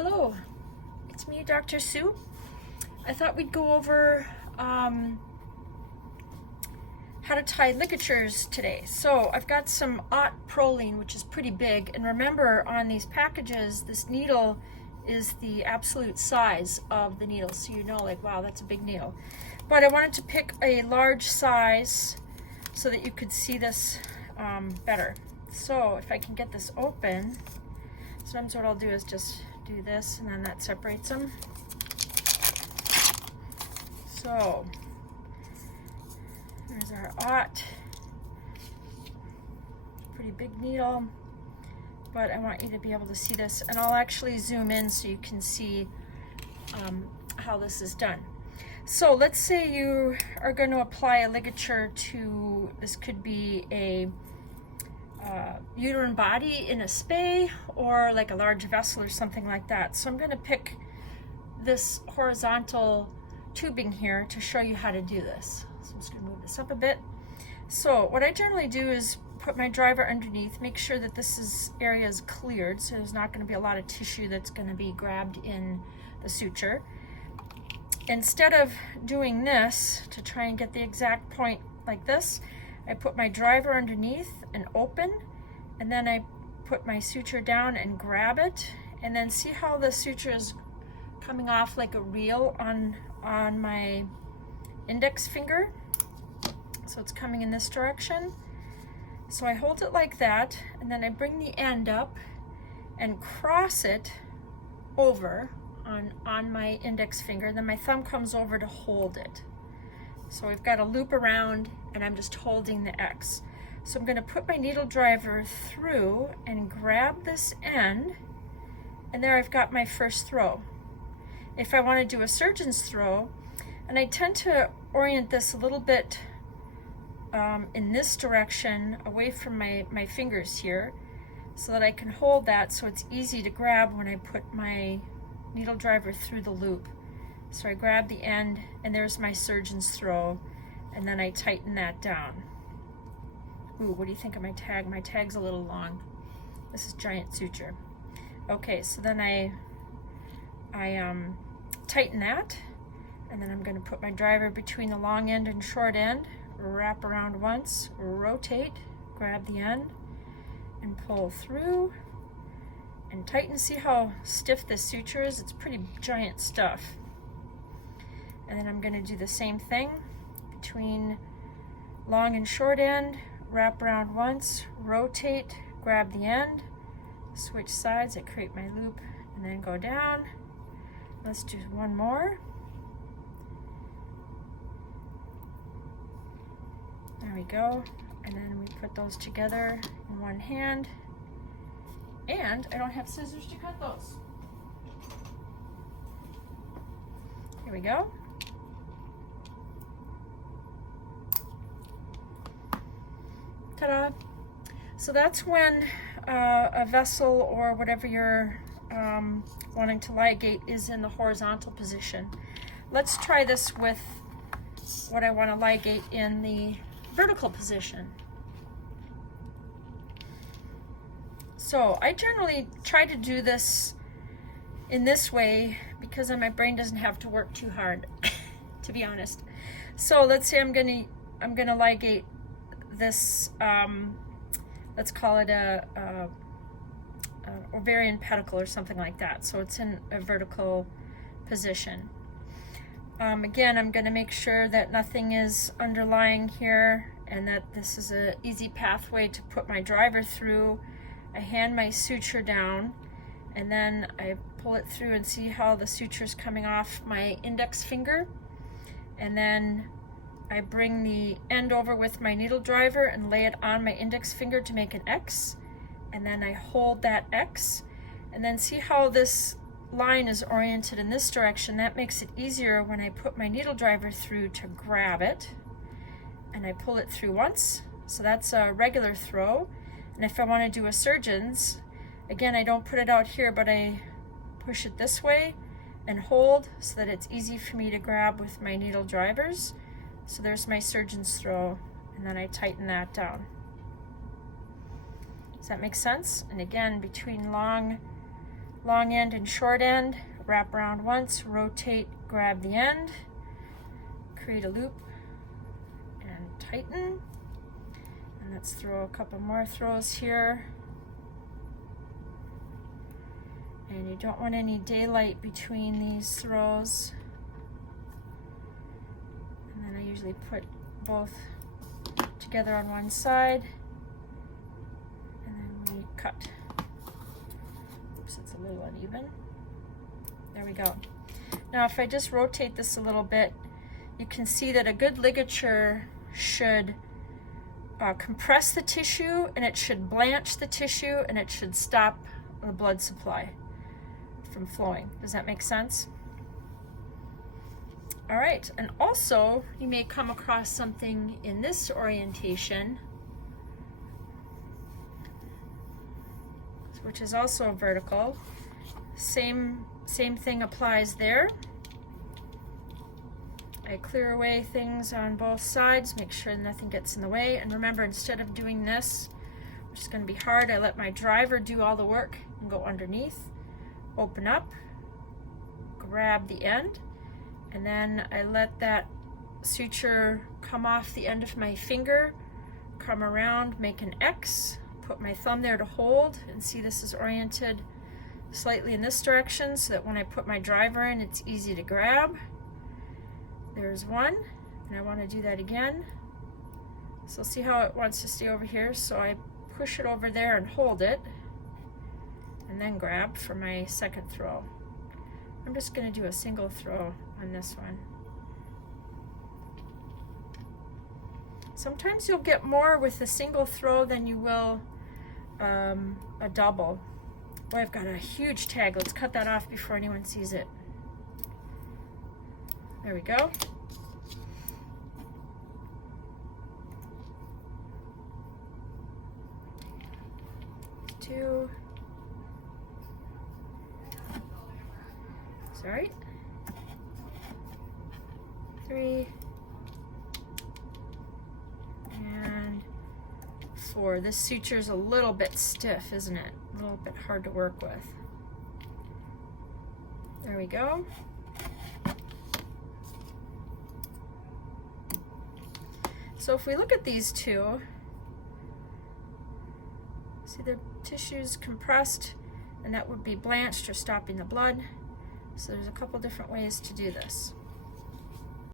Hello, it's me, Dr. Sue. I thought we'd go over how to tie ligatures today. So I've got some aught proline, which is pretty big. And remember, on these packages, this needle is the absolute size of the needle. So you know, like, wow, that's a big needle. But I wanted to pick a large size so that you could see this better. So if I can get this open, sometimes what I'll do is just do this and then that separates them. So there's our aught. Pretty big needle, but I want you to be able to see this, and I'll actually zoom in so you can see how this is done. So let's say you are going to apply a ligature to, this could be a uterine body in a spay or like a large vessel or something like that. So I'm going to pick this horizontal tubing here to show you how to do this. So I'm just going to move this up a bit. So what I generally do is put my driver underneath, make sure that this area is cleared, so there's not going to be a lot of tissue that's going to be grabbed in the suture. Instead of doing this to try and get the exact point like this, I put my driver underneath and open, and then I put my suture down and grab it, and then see how the suture is coming off like a reel on my index finger. So it's coming in this direction. So I hold it like that, and then I bring the end up and cross it over on my index finger. Then my thumb comes over to hold it. So we've got a loop around, and I'm just holding the X. So I'm going to put my needle driver through and grab this end, and there I've got my first throw. If I want to do a surgeon's throw, and I tend to orient this a little bit in this direction away from my fingers here, so that I can hold that so it's easy to grab when I put my needle driver through the loop. So I grab the end, and there's my surgeon's throw, and then I tighten that down. Ooh, what do you think of my tag? My tag's a little long. This is giant suture. Okay, so then I tighten that, and then I'm going to put my driver between the long end and short end, wrap around once, rotate, grab the end, and pull through, and tighten. See how stiff this suture is? It's pretty giant stuff. And then I'm going to do the same thing between long and short end, wrap around once, rotate, grab the end, switch sides, I create my loop, and then go down. Let's do one more. There we go. And then we put those together in one hand. And I don't have scissors to cut those. Here we go. Ta-da! So that's when a vessel or whatever you're wanting to ligate is in the horizontal position. Let's try this with what I want to ligate in the vertical position. So I generally try to do this in this way because then my brain doesn't have to work too hard, to be honest. So let's say I'm gonna ligate this, let's call it a ovarian pedicle or something like that. So it's in a vertical position. Again, I'm going to make sure that nothing is underlying here and that this is an easy pathway to put my driver through. I hand my suture down, and then I pull it through and see how the suture is coming off my index finger. And then I bring the end over with my needle driver and lay it on my index finger to make an X. And then I hold that X, and then see how this line is oriented in this direction. That makes it easier when I put my needle driver through to grab it. And I pull it through once. So that's a regular throw. And if I want to do a surgeon's, again, I don't put it out here, but I push it this way and hold so that it's easy for me to grab with my needle drivers. So there's my surgeon's throw, and then I tighten that down. Does that make sense? And again, between long long end and short end, wrap around once, rotate, grab the end, create a loop, and tighten. And let's throw a couple more throws here. And you don't want any daylight between these throws. And then I usually put both together on one side, and then we cut. Oops, it's a little uneven. There we go. Now if I just rotate this a little bit, you can see that a good ligature should compress the tissue, and it should blanch the tissue, and it should stop the blood supply from flowing. Does that make sense? All right, and also you may come across something in this orientation, which is also vertical. Same thing applies there. I clear away things on both sides, make sure nothing gets in the way. And remember, instead of doing this, which is going to be hard, I let my driver do all the work and go underneath, open up, grab the end, and then I let that suture come off the end of my finger, come around, make an X, put my thumb there to hold, and see this is oriented slightly in this direction so that when I put my driver in, it's easy to grab. There's one, and I want to do that again. So see how it wants to stay over here, so I push it over there and hold it, and then grab for my second throw. I'm just going to do a single throw on this one. Sometimes you'll get more with a single throw than you will a double. Boy, I've got a huge tag. Let's cut that off before anyone sees it. There we go. Two. Sorry. 3. And 4. This suture's a little bit stiff, isn't it? A little bit hard to work with. There we go. So if we look at these two, see the tissue's compressed, and that would be blanched or stopping the blood. So there's a couple different ways to do this.